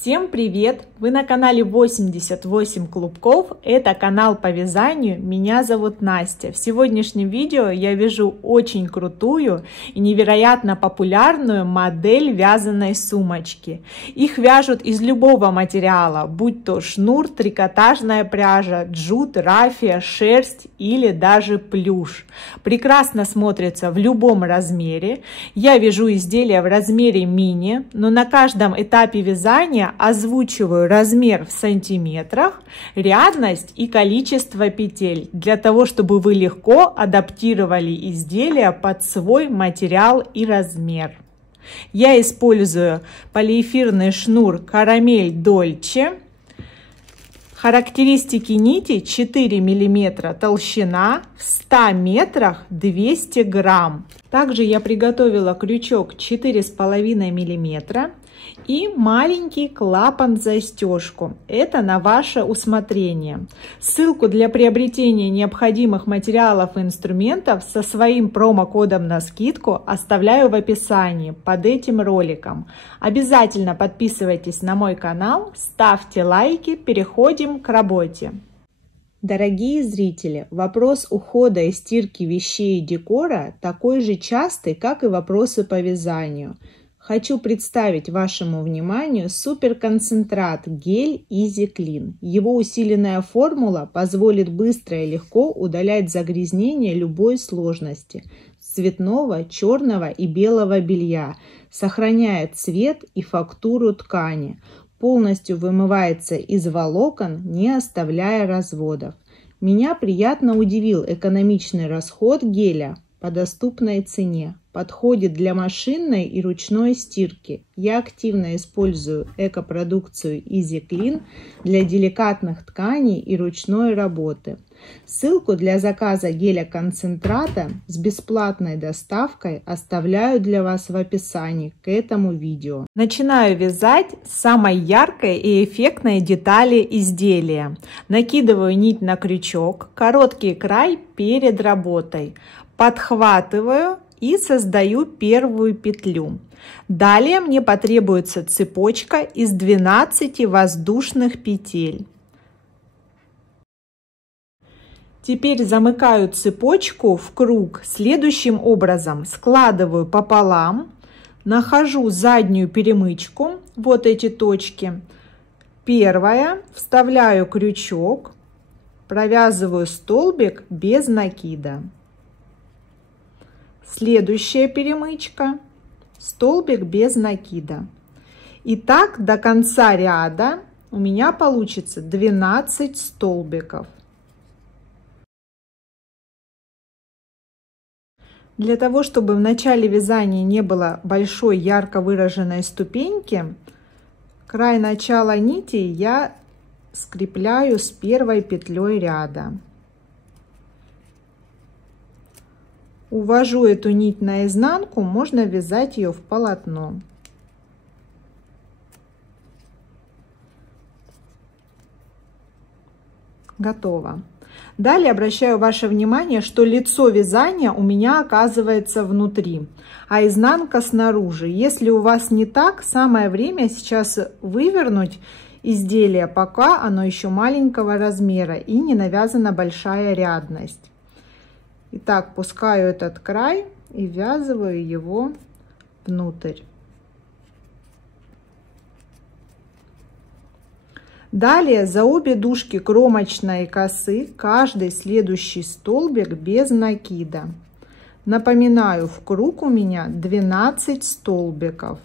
Всем привет! Вы на канале 88 Клубков. Это канал по вязанию. Меня зовут Настя. В сегодняшнем видео я вяжу очень крутую и невероятно популярную модель вязаной сумочки. Их вяжут из любого материала, будь то шнур, трикотажная пряжа, джут, рафия, шерсть или даже плюш. Прекрасно смотрится в любом размере. Я вяжу изделия в размере мини, но на каждом этапе вязания озвучиваю размер в сантиметрах, рядность и количество петель, для того, чтобы вы легко адаптировали изделия под свой материал и размер. Я использую полиэфирный шнур Карамель Дольче. Характеристики нити: 4 мм толщина, в 100 метрах 200 грамм. Также я приготовила крючок 4,5 мм и маленький клапан-застежку. Это на ваше усмотрение. Ссылку для приобретения необходимых материалов и инструментов со своим промокодом на скидку оставляю в описании под этим роликом. Обязательно подписывайтесь на мой канал, ставьте лайки, переходим к работе. Дорогие зрители, вопрос ухода и стирки вещей и декора такой же частый, как и вопросы по вязанию. Хочу представить вашему вниманию суперконцентрат гель Easy Clean. Его усиленная формула позволит быстро и легко удалять загрязнения любой сложности с цветного, черного и белого белья, сохраняя цвет и фактуру ткани, полностью вымывается из волокон, не оставляя разводов. Меня приятно удивил экономичный расход геля по доступной цене. Подходит для машинной и ручной стирки. Я активно использую экопродукцию Easy Clean для деликатных тканей и ручной работы. Ссылку для заказа геля-концентрата с бесплатной доставкой оставляю для вас в описании к этому видео. Начинаю вязать с самой яркой и эффектной детали изделия. Накидываю нить на крючок, короткий край перед работой. Подхватываю и создаю первую петлю. Далее мне потребуется цепочка из 12 воздушных петель. Теперь замыкаю цепочку в круг следующим образом. Складываю пополам, нахожу заднюю перемычку, вот эти точки. Первая, вставляю крючок, провязываю столбик без накида. Следующая перемычка, столбик без накида. И так до конца ряда у меня получится 12 столбиков. Для того, чтобы в начале вязания не было большой ярко выраженной ступеньки, край начала нити я скрепляю с первой петлей ряда. Увожу эту нить на изнанку, можно вязать ее в полотно. Готово. Далее обращаю ваше внимание, что лицо вязания у меня оказывается внутри, а изнанка снаружи. Если у вас не так, самое время сейчас вывернуть изделие, пока оно еще маленького размера и не навязана большая рядность. Итак, пускаю этот край и ввязываю его внутрь. Далее за обе дужки кромочной косы каждый следующий столбик без накида. Напоминаю, в круг у меня 12 столбиков.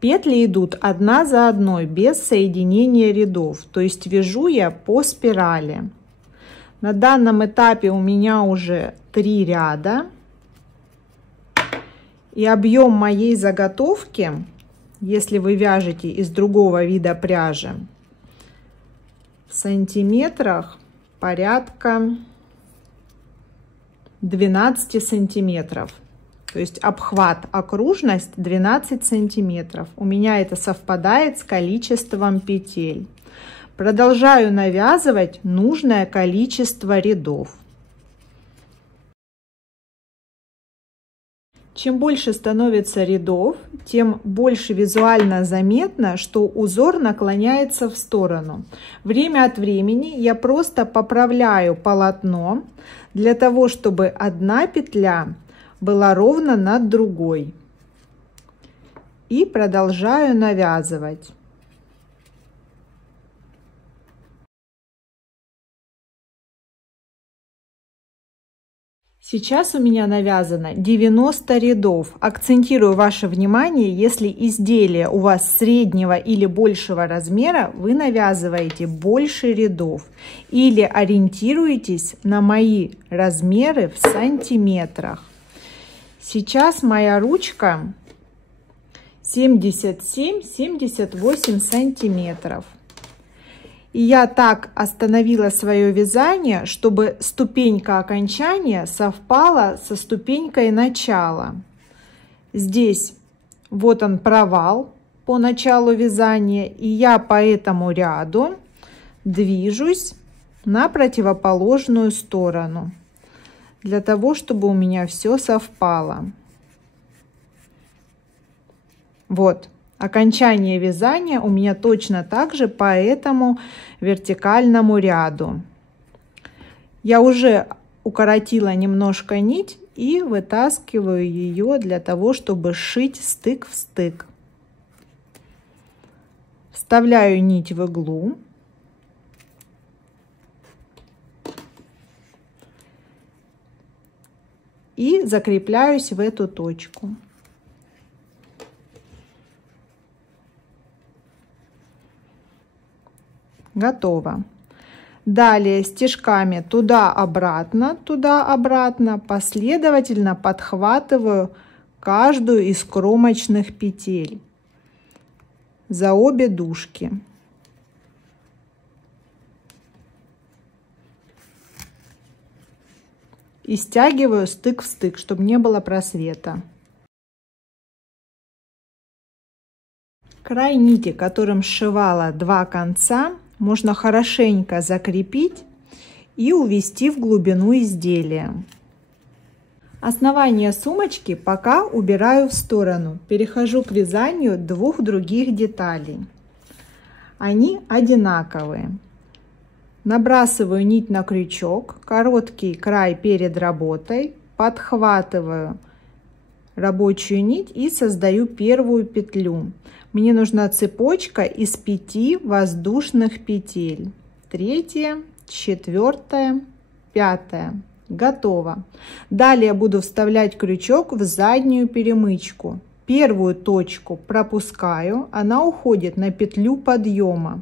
Петли идут одна за одной без соединения рядов, то есть вяжу я по спирали. На данном этапе у меня уже 3 ряда. И объем моей заготовки, если вы вяжете из другого вида пряжи, в сантиметрах порядка 12 сантиметров. То есть обхват, окружность 12 сантиметров. У меня это совпадает с количеством петель. Продолжаю навязывать нужное количество рядов. Чем больше становится рядов, тем больше визуально заметно, что узор наклоняется в сторону. Время от времени я просто поправляю полотно для того, чтобы одна петля была ровно над другой. И продолжаю навязывать. Сейчас у меня навязано 90 рядов. Акцентирую ваше внимание, если изделие у вас среднего или большего размера, вы навязываете больше рядов или ориентируетесь на мои размеры в сантиметрах. Сейчас моя ручка 77-78 сантиметров. И я так остановила свое вязание, чтобы ступенька окончания совпала со ступенькой начала. Здесь вот он провал по началу вязания, и я по этому ряду движусь на противоположную сторону, для того, чтобы у меня все совпало. Вот. Окончание вязания у меня точно так же по этому вертикальному ряду. Я уже укоротила немножко нить и вытаскиваю ее для того, чтобы сшить стык в стык. Вставляю нить в иглу. И закрепляюсь в эту точку. Готово. Далее стежками туда-обратно последовательно подхватываю каждую из кромочных петель за обе дужки. И стягиваю стык в стык, чтобы не было просвета. Край нити, которым сшивала два конца, можно хорошенько закрепить и увести в глубину изделия. Основание сумочки пока убираю в сторону. Перехожу к вязанию двух других деталей. Они одинаковые. Набрасываю нить на крючок, короткий край перед работой, подхватываю рабочую нить и создаю первую петлю. Мне нужна цепочка из 5 воздушных петель. 3, 4, 5. Готово. Далее буду вставлять крючок в заднюю перемычку. Первую точку пропускаю, она уходит на петлю подъема.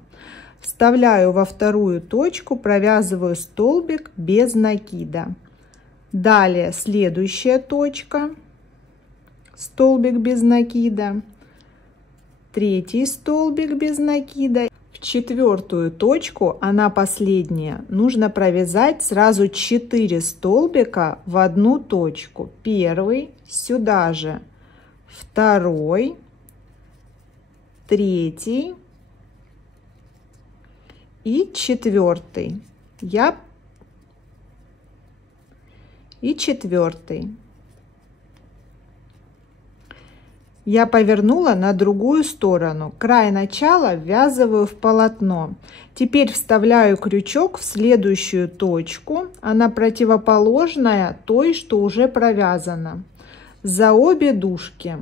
Вставляю во вторую точку, провязываю столбик без накида. Далее следующая точка, столбик без накида. Третий столбик без накида. В четвертую точку, она последняя, нужно провязать сразу 4 столбика в одну точку. Первый, сюда же, второй, третий и четвертый. Я повернула на другую сторону. Край начала ввязываю в полотно. Теперь вставляю крючок в следующую точку. Она противоположная той, что уже провязана. За обе дужки.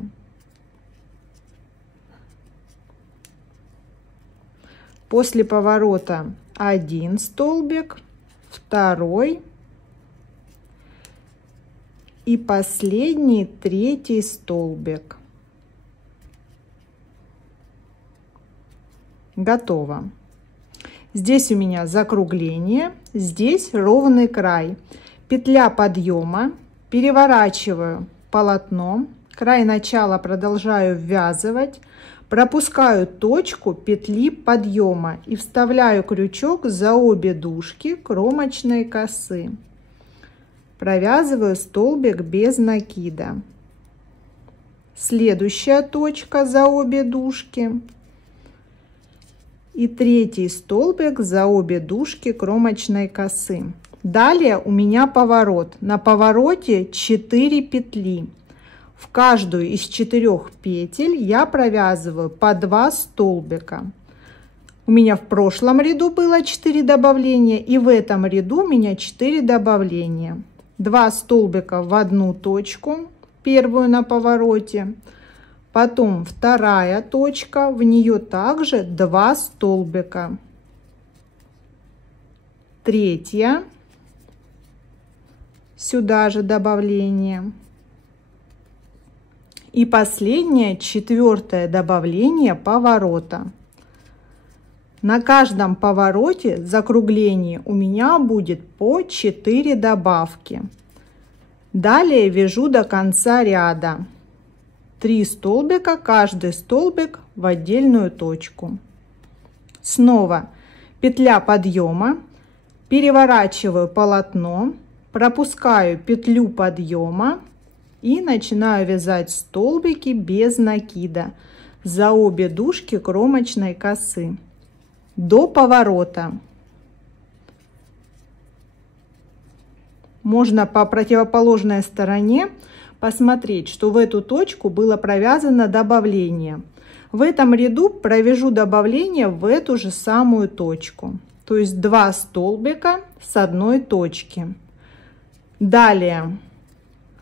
После поворота 1 столбик, второй и последний, 3 столбик. Готово. Здесь у меня закругление, здесь ровный край. Петля подъема, переворачиваю полотно, край начала продолжаю ввязывать, пропускаю точку петли подъема и вставляю крючок за обе дужки кромочной косы. Провязываю столбик без накида. Следующая точка за обе дужки. И третий столбик за обе дужки кромочной косы. Далее у меня поворот. На повороте 4 петли. В каждую из 4 петель я провязываю по 2 столбика. У меня в прошлом ряду было 4 добавления, и в этом ряду у меня 4 добавления. 2 столбика в одну точку, первую на повороте, потом вторая точка, в нее также 2 столбика, третья, сюда же добавление, и последнее, 4-е добавление поворота. На каждом повороте закруглении у меня будет по 4 добавки. Далее вяжу до конца ряда 3 столбика, каждый столбик в отдельную точку. Снова петля подъема, переворачиваю полотно, пропускаю петлю подъема и начинаю вязать столбики без накида за обе дужки кромочной косы до поворота. Можно по противоположной стороне посмотреть, что в эту точку было провязано добавление. В этом ряду провяжу добавление в эту же самую точку, то есть 2 столбика с одной точки. Далее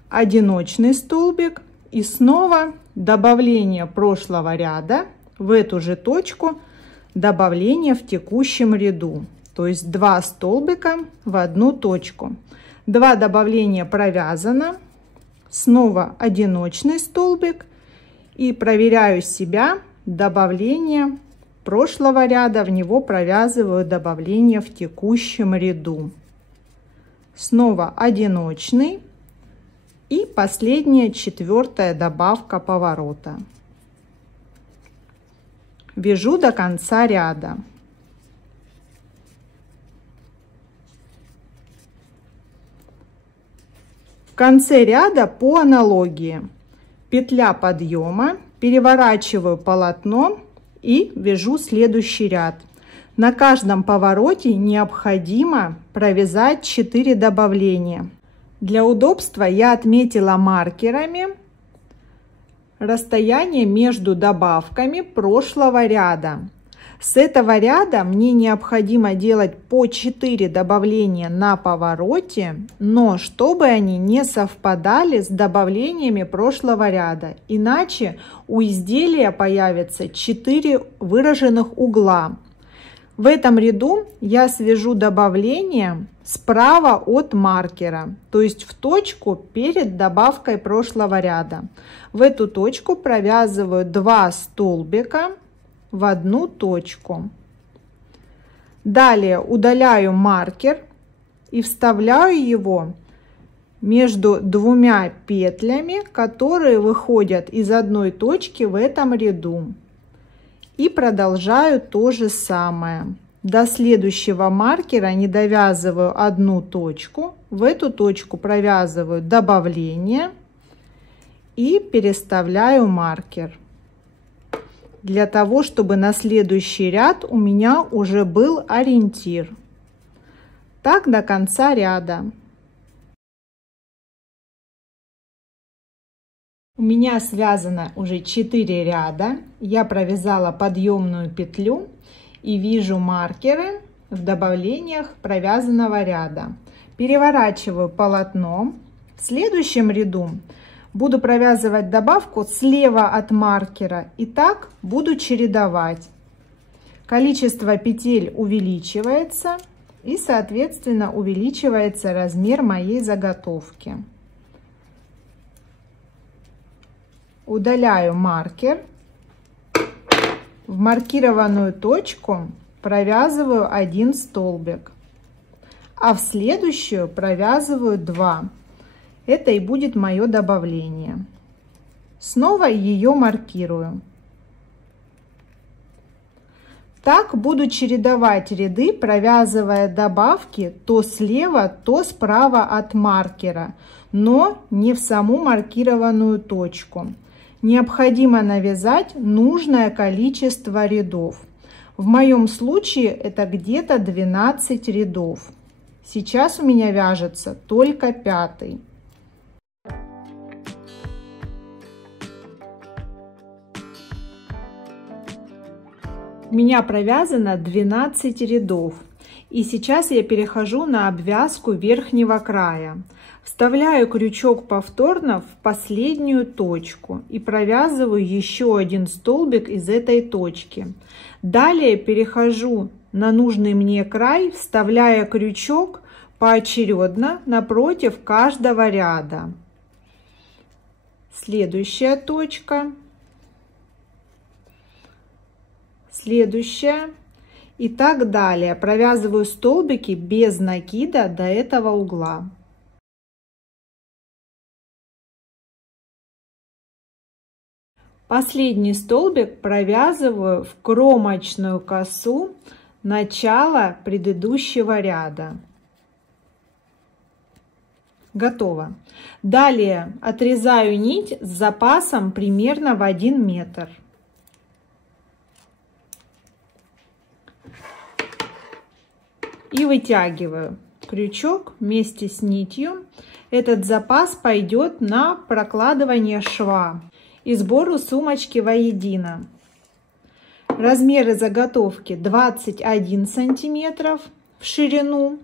одиночный столбик и снова добавление прошлого ряда в эту же точку, добавление в текущем ряду, то есть 2 столбика в одну точку. 2 добавления провязано, снова одиночный столбик и проверяю себя, добавление прошлого ряда, в него провязываю добавление в текущем ряду. Снова одиночный и последняя 4-я добавка поворота. Вяжу до конца ряда. В конце ряда по аналогии петля подъема, переворачиваю полотно и вяжу следующий ряд. На каждом повороте необходимо провязать 4 добавления. Для удобства я отметила маркерами расстояние между добавками прошлого ряда. С этого ряда мне необходимо делать по 4 добавления на повороте, но чтобы они не совпадали с добавлениями прошлого ряда, иначе у изделия появится 4 выраженных угла. В этом ряду я свяжу добавление справа от маркера, то есть в точку перед добавкой прошлого ряда. В эту точку провязываю 2 столбика в одну точку. Далее удаляю маркер и вставляю его между 2 петлями, которые выходят из одной точки в этом ряду. И продолжаю то же самое. До следующего маркера не довязываю одну точку. В эту точку провязываю добавление и переставляю маркер. Для того, чтобы на следующий ряд у меня уже был ориентир. Так до конца ряда. У меня связано уже 4 ряда. Я провязала подъемную петлю и вижу маркеры в добавлениях провязанного ряда. Переворачиваю полотно. В следующем ряду буду провязывать добавку слева от маркера. И так буду чередовать. Количество петель увеличивается и, соответственно, увеличивается размер моей заготовки. Удаляю маркер. В маркированную точку провязываю 1 столбик, а в следующую провязываю 2. Это и будет мое добавление. Снова ее маркирую. Так буду чередовать ряды, провязывая добавки то слева, то справа от маркера, но не в саму маркированную точку. Необходимо навязать нужное количество рядов. В моем случае это где-то 12 рядов. Сейчас у меня вяжется только 5-й. У меня провязано 12 рядов. И сейчас я перехожу на обвязку верхнего края. Вставляю крючок повторно в последнюю точку и провязываю еще один столбик из этой точки. Далее перехожу на нужный мне край, вставляя крючок поочередно напротив каждого ряда. Следующая точка, следующая и так далее. Провязываю столбики без накида до этого угла. Последний столбик провязываю в кромочную косу начала предыдущего ряда. Готово. Далее отрезаю нить с запасом примерно в 1 метр. И вытягиваю крючок вместе с нитью. Этот запас пойдет на прокладывание шва и сбору сумочки воедино. Размеры заготовки 21 сантиметров в ширину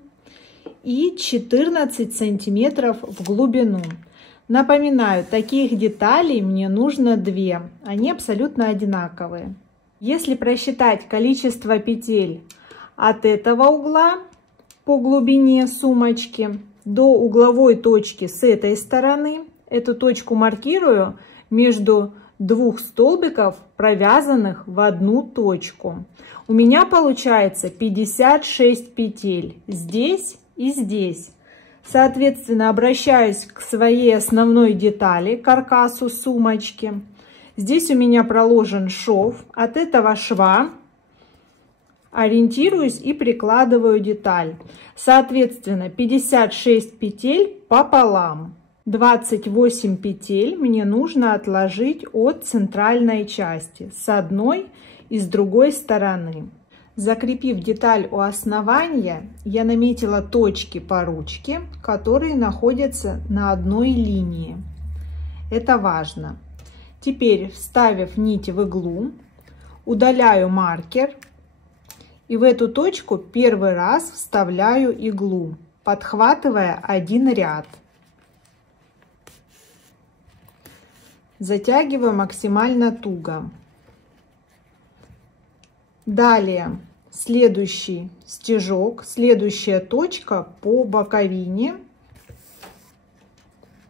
и 14 сантиметров в глубину. Напоминаю, таких деталей мне нужно 2, они абсолютно одинаковые. Если просчитать количество петель от этого угла по глубине сумочки до угловой точки с этой стороны, эту точку маркирую между 2 столбиков, провязанных в одну точку. У меня получается 56 петель здесь и здесь. Соответственно, обращаюсь к своей основной детали, каркасу сумочки. Здесь у меня проложен шов. От этого шва ориентируюсь и прикладываю деталь. Соответственно, 56 петель пополам. 28 петель мне нужно отложить от центральной части с одной и с другой стороны. Закрепив деталь у основания, я наметила точки по ручке, которые находятся на одной линии. Это важно. Теперь, вставив нить в иглу, удаляю маркер и в эту точку первый раз вставляю иглу, подхватывая один ряд. Затягиваю максимально туго. Далее следующий стежок, следующая точка по боковине.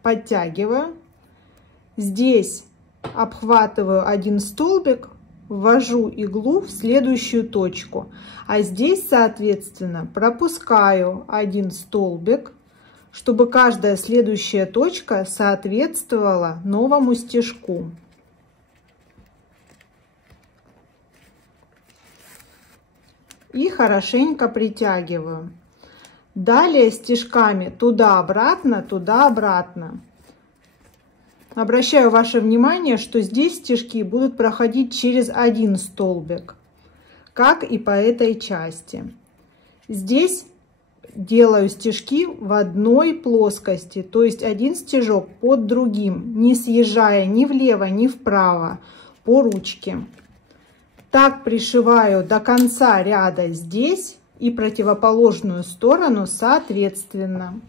Подтягиваю. Здесь обхватываю один столбик, ввожу иглу в следующую точку. А здесь, соответственно, пропускаю один столбик, чтобы каждая следующая точка соответствовала новому стежку. И хорошенько притягиваю. Далее стежками туда-обратно, туда-обратно. Обращаю ваше внимание, что здесь стежки будут проходить через один столбик, как и по этой части. Здесь делаю стежки в одной плоскости, то есть один стежок под другим, не съезжая ни влево, ни вправо по ручке. Так пришиваю до конца ряда здесь и противоположную сторону соответственно.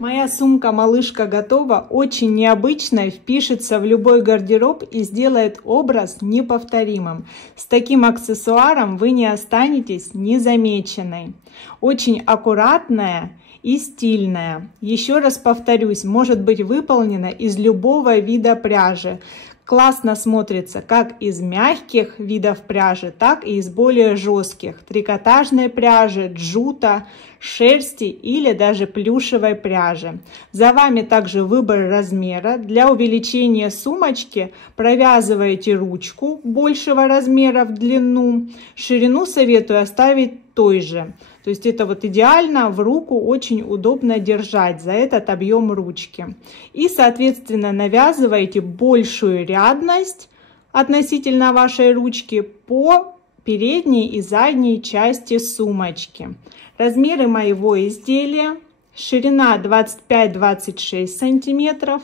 Моя сумка-малышка готова, очень необычная, впишется в любой гардероб и сделает образ неповторимым. С таким аксессуаром вы не останетесь незамеченной. Очень аккуратная и стильная. Еще раз повторюсь, может быть выполнена из любого вида пряжи. Классно смотрится как из мягких видов пряжи, так и из более жестких. Трикотажной пряжи, джута, шерсти или даже плюшевой пряжи. За вами также выбор размера. Для увеличения сумочки провязываете ручку большего размера в длину. Ширину советую оставить той же. То есть это вот идеально, в руку очень удобно держать за этот объем ручки. И, соответственно, навязываете большую рядность относительно вашей ручки по передней и задней части сумочки. Размеры моего изделия ширина 25-26 сантиметров,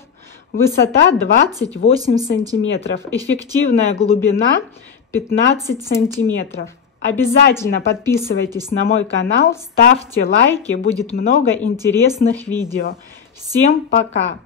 высота 28 сантиметров, эффективная глубина 15 сантиметров. Обязательно подписывайтесь на мой канал, ставьте лайки, будет много интересных видео. Всем пока!